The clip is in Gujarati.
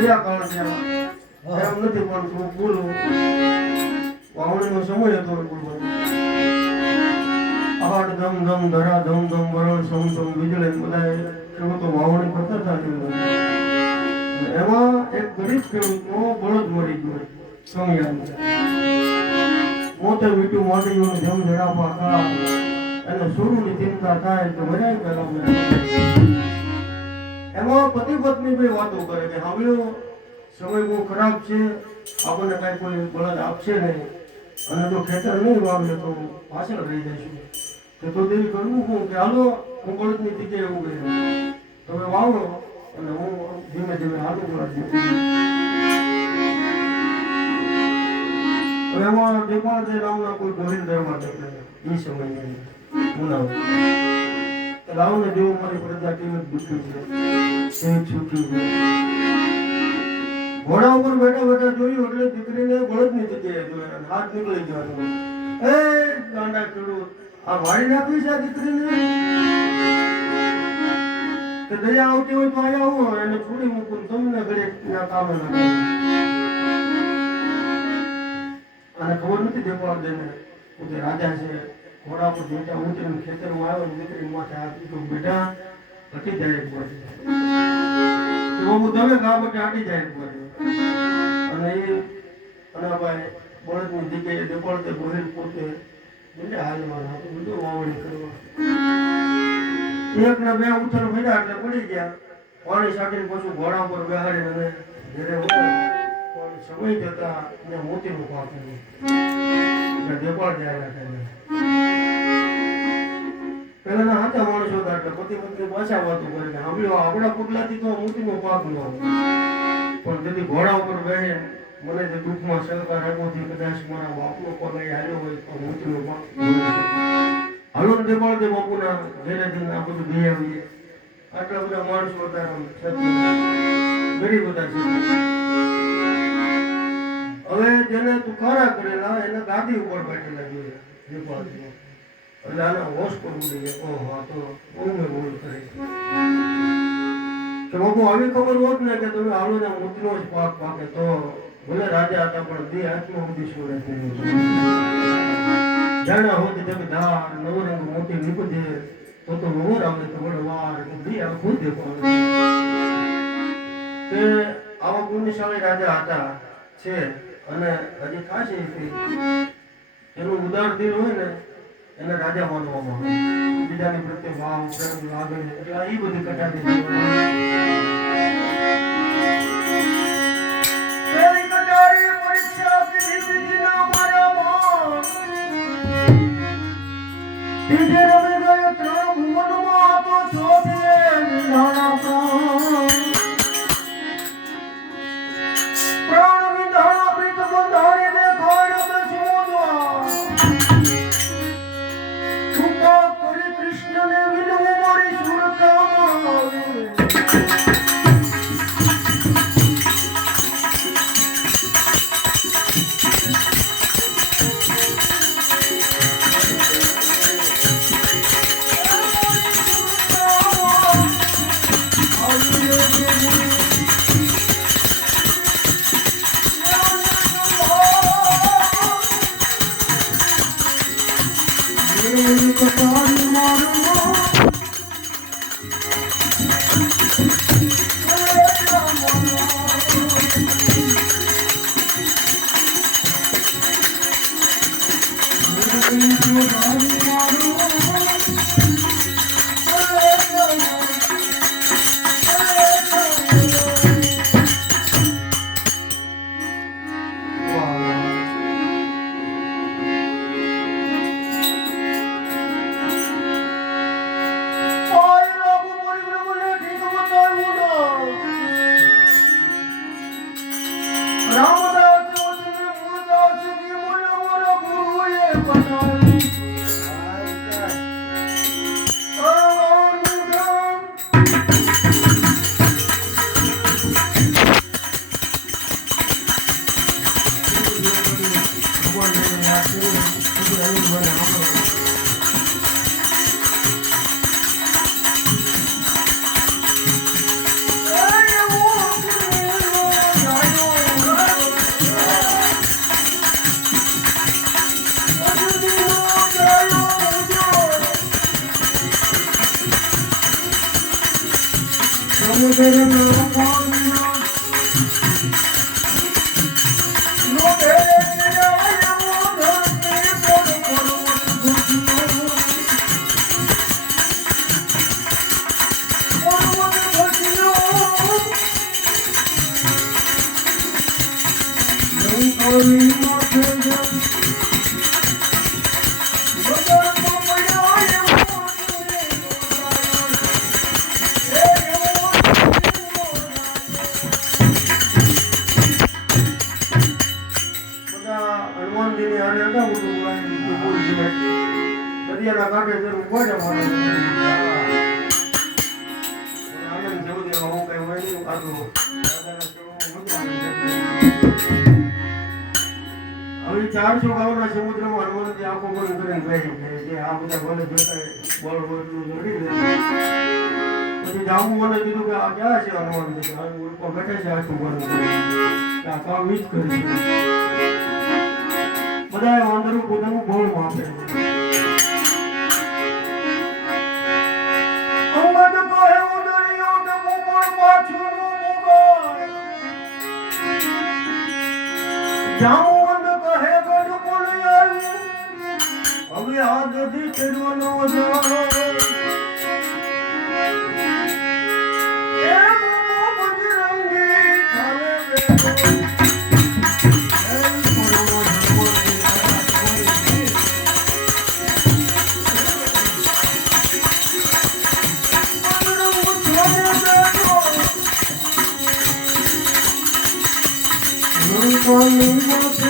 કયા કાળ થયા એમ નથી પણ તું બોલું વાવણીનો સમય હતો બોલવાનો આડ ધમ ધમ ધરા ધમ ધમ વરણ સમ સમ વીજળી બધા ખેડૂતો વાવણી કરતા હતા એમાં એક ગરીબ ખેડૂતનો બળદ મરી ગયો સમયાનું મોટે મીઠું મોટીનું જમ ઝડાપા કા અને સુરુની ચિંતા થાય તો મજા પેલા એમાં પતિ પત્ની બે વાતો કરે કે હાવલો સમય બહુ ખરાબ છે આપણને કઈ કોઈ બળદ આપશે નહીં અને જો ખેતર નહીં વાવીએ તો પાછળ રહી જઈશું તો દેવી કરવું શું કે હાલો હું બળદની જગ્યાએ એવું ગઈ તમે વાવો અને હું ધીમે ધીમે હાલું બળદ એમાં દેપાળદેવ નામના કોઈ ગોહિલ દરબાર એ સમય ઉનાવ રાવને જેવું મારી પ્રજા કેવી દુઃખી છે સેજ સુખી છે ઘોડા ઉપર બેઠા બેઠા જોયું એટલે દીકરીને બળદની જગ્યાએ જોયા હાથ નીકળી ગયો એ ગાંડા ખેડૂત આ મારી નાખી છે આ દીકરીને કે દયા આવતી હોય તો અહીંયા આવો એને છોડી મૂકું તમને ઘરે કામે ના અને ખબર નથી દેપાળદેવને પોતે રાજા છે ઘોડા પર બેઠા ઉતરીને ખેતરમાં આવ્યો દીકરી માથે આપી તો બેટા હટી જાય પડે તમે ગા માટે હાટી જાય પડે અને એ અનાભાઈ બળદની જગ્યાએ દેપાળદેવ ગોહિલ પોતે એટલે હાલમાં હતું બધું વાવણી કરવા એક ને બે ઉથલ મળ્યા એટલે પડી ગયા પાણી સાટીને પાછું ઘોડા પર બેહાડીને અને ઘરે સમય જતા ત્યાં મોતીનું પાક દેપાળ જાય પેલાના હાથા માણસો હતા એટલે પતિ પત્ની પાછા વાતો કરે કે સાંભળ્યો આપણા પગલાથી તો મોતીનો પાક ન પણ તેથી ઘોડા ઉપર બેસે મને જે દુઃખમાં સહકાર આપ્યોથી કદાચ મારા બાપનો પગ અહીં હાલ્યો હોય તો મોતીનો પાક હાલો ને દેપાળદેવ બાપુના ઘેરે જઈને આ બધું લઈ આવીએ આટલા બધા માણસો હતા ઘણી બધા છે હવે જેને તુકારા કરેલા એને ગાદી ઉપર બેઠેલા જોઈએ દેપાળદેવ એટલે આને હોશ કરવું જોઈએ ઓહ આ તો બહુ મેં ભૂલ કરી કે બાપુ આવી ખબર હોત ને કે તમે હાલો ને મોતીનો જ પાક પાકે તો ભલે રાજા હતા પણ બે હાથમાં બધી સોડે જાણા હોત જગ ધાર નવરંગ મોતી નીપજે તો વર આવે તો વડવાર બે આ ખુદ દેખાડે કે આવા પુણ્યશાળી રાજા હતા છે અને હજી ખાસ એનું ઉદાર દિલ હોય ને એને રાજા માનવામાં આવે બીજાની પ્રત્યે ભાવ પ્રેમ લાગણી એટલે એ બધી કટાતી પરીક્ષા સમુદ્રના પાણીના લોભે આવ્યો ધરતી પર પર્વત ઘૂંટ્યો. પર્વત ઘૂંટ્યો. લંકાની માથે જળ બજારમાં પડ્યા એવો હનુમાનજીની હારે હતા મોટું દરિયાના કાંઠે જરૂર કોઈ આનંદ જેવું દેવા હું કઈ હોય નહીં કાઢું હવે 400 ગામના સમુદ્રમાં હનુમાનજી આંખો બંધ કરીને બેસી છે જે આ બધા ભલે જોતા બોલ એટલું લડી લે પછી જામું મને કીધું કે આ ક્યાં છે હનુમાનજી ઉડકો બેઠે છે આંખો બંધ કરીને આ કામ ઈ જ કરી છે બધાએ વાંદરું પોતાનું બોલ માપે અંગદ કહે ઉદરિયો ને મુગળ પાછું મુગળ જામું કહે ગઢ બોલી આવ્યું હવે આજથી ચડવાનો જાય એ બાબા બજરંગી થાલે બેઠો Con